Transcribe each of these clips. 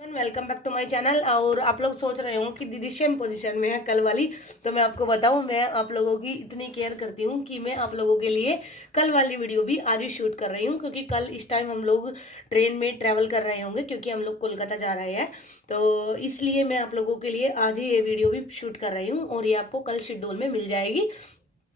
Welcome back to my channel. और आप लोग सोच रहे हो कि दीदी सेम पोजीशन में है कल वाली। तो मैं आपको बताऊं, मैं आप लोगों की इतनी केयर करती हूं कि मैं आप लोगों के लिए कल वाली वीडियो भी आज ही शूट कर रही हूं, क्योंकि कल इस टाइम हम लोग ट्रेन में ट्रैवल कर रहे होंगे, क्योंकि हम लोग कोलकाता जा रहे हैं। तो इसलिए मैं आप लोगों के लिए आज ही ये वीडियो भी शूट कर रही हूँ और ये आपको कल शेड्यूल में मिल जाएगी।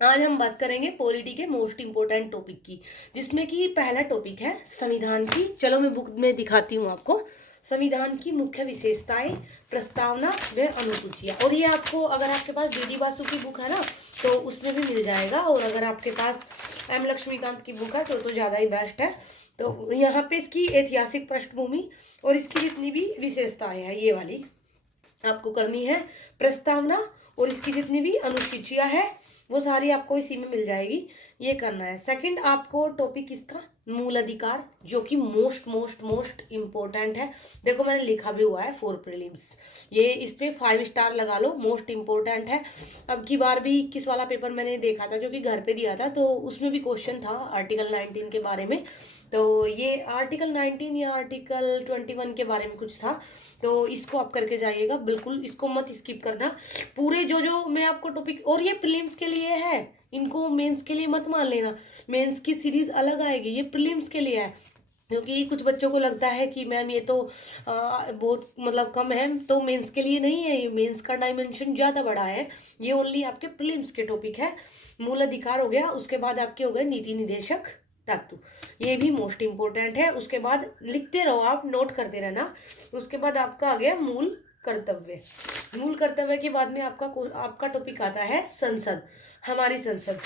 आज हम बात करेंगे पॉलिटी के मोस्ट इंपोर्टेंट टॉपिक की, जिसमें कि पहला टॉपिक है संविधान की। चलो मैं बुक में दिखाती हूँ आपको। संविधान की मुख्य विशेषताएं, प्रस्तावना व अनुसूचियां। और ये आपको, अगर आपके पास डीडी बासु की बुक है ना, तो उसमें भी मिल जाएगा। और अगर आपके पास एम लक्ष्मीकांत की बुक है तो ज़्यादा ही बेस्ट है। तो यहाँ पे इसकी ऐतिहासिक पृष्ठभूमि और इसकी जितनी भी विशेषताएं हैं, ये वाली आपको करनी है। प्रस्तावना और इसकी जितनी भी अनुसूचियां है वो सारी आपको इसी में मिल जाएगी, ये करना है। सेकंड आपको टॉपिक इसका मूल अधिकार, जो कि मोस्ट मोस्ट मोस्ट इम्पोर्टेंट है। देखो मैंने लिखा भी हुआ है फॉर प्रीलिम्स, ये इस पे 5 स्टार लगा लो, मोस्ट इम्पोर्टेंट है। अब की बार भी 21 वाला पेपर मैंने देखा था, जो कि घर पे दिया था, तो उसमें भी क्वेश्चन था आर्टिकल 19 के बारे में। तो ये आर्टिकल 19 या आर्टिकल 21 के बारे में कुछ था। तो इसको आप करके जाइएगा, बिल्कुल इसको मत स्किप करना। पूरे जो जो मैं आपको टॉपिक, और ये प्रीलिम्स के लिए है, इनको मेंस के लिए मत मान लेना। मेंस की सीरीज अलग आएगी, ये प्रीलिम्स के लिए है। क्योंकि कुछ बच्चों को लगता है कि मैम ये तो बहुत मतलब कम है, तो मेंस के लिए नहीं है। ये मेंस का डायमेंशन ज़्यादा बड़ा है। ये ओनली आपके प्रीलिम्स के टॉपिक है। मूल अधिकार हो गया, उसके बाद आपके हो गए नीति निदेशक तत्व, ये भी मोस्ट इंपोर्टेंट है। उसके बाद लिखते रहो आप, नोट करते रहना। उसके बाद आपका आ गया मूल कर्तव्य। मूल कर्तव्य के बाद में आपका टॉपिक आता है संसद, हमारी संसद।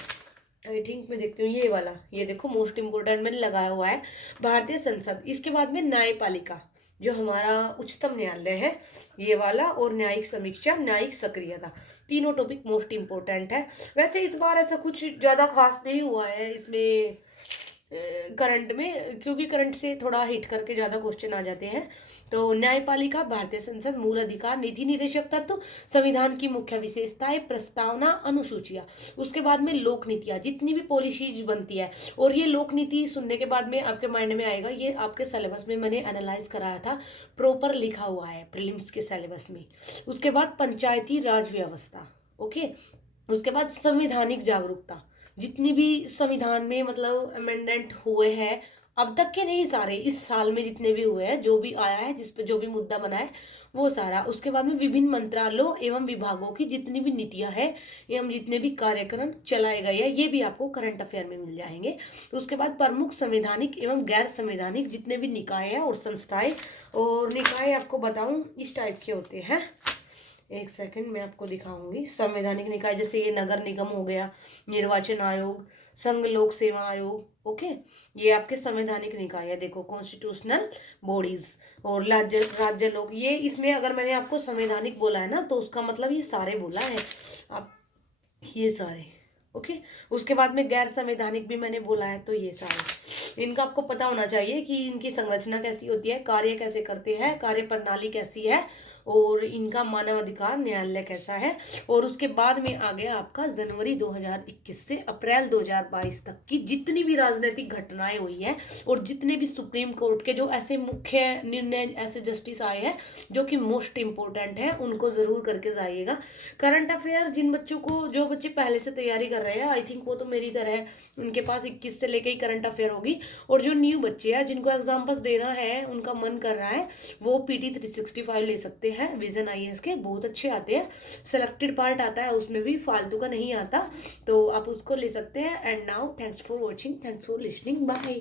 आई थिंक मैं देखती हूँ ये वाला, ये देखो मोस्ट इंपोर्टेंट मैंने लगाया हुआ है, भारतीय संसद। इसके बाद में न्यायपालिका, जो हमारा उच्चतम न्यायालय है, ये वाला। और न्यायिक समीक्षा, न्यायिक सक्रियता, तीनों टॉपिक मोस्ट इंपोर्टेंट है। वैसे इस बार ऐसा कुछ ज़्यादा खास नहीं हुआ है इसमें करंट में, क्योंकि करंट से थोड़ा हिट करके ज़्यादा क्वेश्चन आ जाते हैं। तो न्यायपालिका, भारतीय संसद, मूल अधिकार, नीति निदेशक तत्व, संविधान की मुख्य विशेषताएं, प्रस्तावना, अनुसूचियां। उसके बाद में लोक नीतियां, जितनी भी पॉलिसीज बनती है। और ये लोक नीति सुनने के बाद में आपके माइंड में आएगा, ये आपके सिलेबस में मैंने एनालाइज कराया था, प्रॉपर लिखा हुआ है प्रीलिम्स के सिलेबस में। उसके बाद पंचायती राज व्यवस्था, ओके। उसके बाद संवैधानिक जागरूकता, जितनी भी संविधान में मतलब अमेंडमेंट हुए हैं अब तक के, नहीं सारे, इस साल में जितने भी हुए हैं, जो भी आया है, जिस पे जो भी मुद्दा बना है वो सारा। उसके बाद में विभिन्न मंत्रालयों एवं विभागों की जितनी भी नीतियां हैं एवं जितने भी कार्यक्रम चलाए गए हैं, ये भी आपको करंट अफेयर में मिल जाएंगे। उसके बाद प्रमुख संवैधानिक एवं गैर संवैधानिक जितने भी निकाय हैं और संस्थाएं। और निकाय आपको बताऊं इस टाइप के होते हैं, एक सेकंड मैं आपको दिखाऊंगी। संवैधानिक निकाय जैसे ये नगर निगम हो गया, निर्वाचन आयोग, संघ लोक सेवा आयोग, ओके। ये आपके संवैधानिक निकाय है, देखो कॉन्स्टिट्यूशनल बॉडीज। और राज्य राज्य लोक, ये इसमें अगर मैंने आपको संवैधानिक बोला है ना, तो उसका मतलब ये सारे बोला है आप, ये सारे, ओके। उसके बाद में गैर संवैधानिक भी मैंने बोला है, तो ये सारे इनका आपको पता होना चाहिए कि इनकी संरचना कैसी होती है, कार्य कैसे करते हैं, कार्य प्रणाली कैसी है, और इनका मानवाधिकार न्यायालय कैसा है। और उसके बाद में आ गया आपका जनवरी 2021 से अप्रैल 2022 तक की जितनी भी राजनीतिक घटनाएं हुई हैं, और जितने भी सुप्रीम कोर्ट के जो ऐसे मुख्य निर्णय, ऐसे जस्टिस आए हैं जो कि मोस्ट इंपोर्टेंट है, उनको जरूर करके जाइएगा। करंट अफेयर जिन बच्चों को, जो बच्चे पहले से तैयारी कर रहे हैं, आई थिंक वो तो मेरी तरह उनके पास 21 से लेके ही करंट अफेयर होगी। और जो न्यू बच्चे हैं, जिनको एग्जाम पास देना है, उनका मन कर रहा है, वो PT 365 ले सकते हैं। विजन IAS के बहुत अच्छे आते हैं, सेलेक्टेड पार्ट आता है उसमें भी, फालतू का नहीं आता, तो आप उसको ले सकते हैं। And now thanks for watching, thanks for listening, bye.